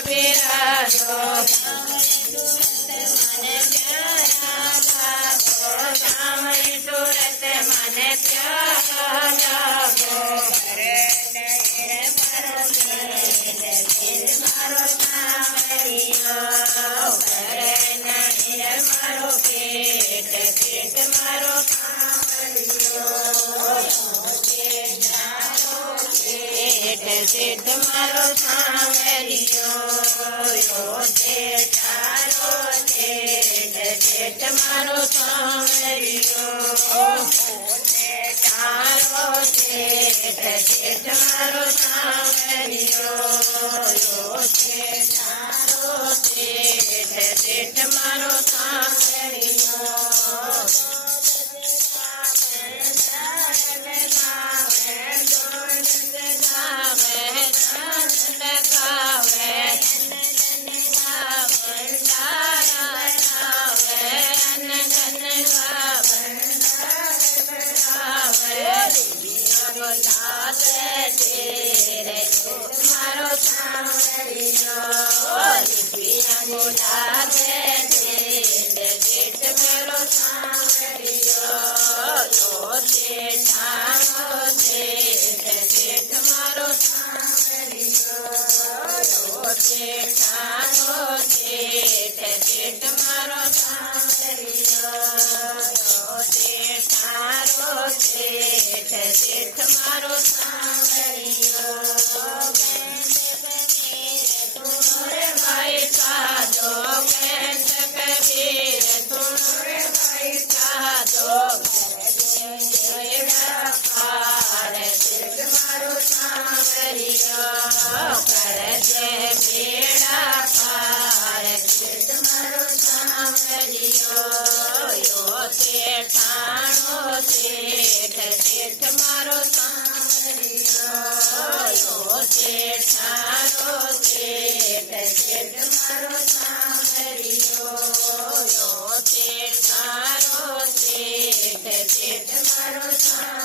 બિરાજો મને પ્યારા લાગો સાંભળી સુરત મને પ્યારા લાગો કરે નહીં મારો પેટ મારો સાંભળ્યો કરે નહીં મારો પેટ મારો સાંભળ્યો શેઠ મારો સાંવરિયો શેઠ મારો સાંવરિયો શેઠ મારો સાંવરિયો શેઠ મારો સાંવરિયો મારો સાંવરિયો મારો સાંવરિયો મારો સાંવરિયો ભાઈ સાધો કેસ કબીર તું ભાઈ સાધો મારો સાંવરિયો કરજે બેડા પાર મારો સાંવરિયો શેઠાણો શેઠ મારો સાંવરિયો શેઠાણો શેઠ મારો સાંવરિયો શેઠાણો શેઠ મારો સાંવરિયો